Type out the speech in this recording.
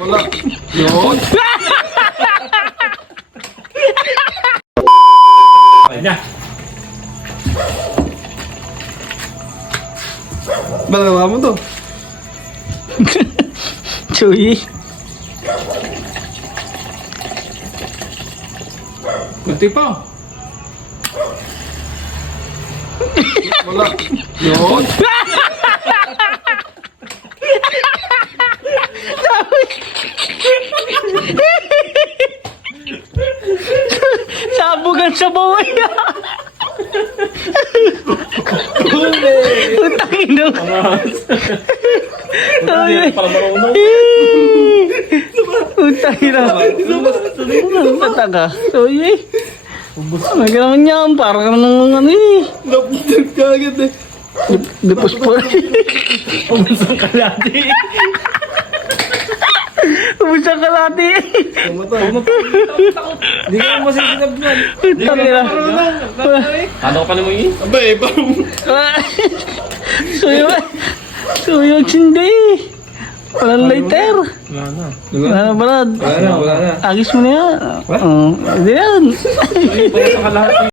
Wala. Yun. Okay na. Balawa mo to. Chuy. Kunti pa. Wala. Yun. Sabugan sa baway. Utang ino. Para marunong. Utang ino. Utang ka. Chuy. Ano ka naman yan? Parang ka naman ano eh. Napunod ka agad eh. Dipos po. Pumusang kalati. Umusang kalati. Pumatay. Hindi ka naman masisinab niyan. Utang ino. Ano ka pala mo yun? Abay, parang... Suyo sindi. Walang lighter. Wala na. Wala na, Brad. Wala na. Agis mo na yan. Hindi yan. Pumusang kalati.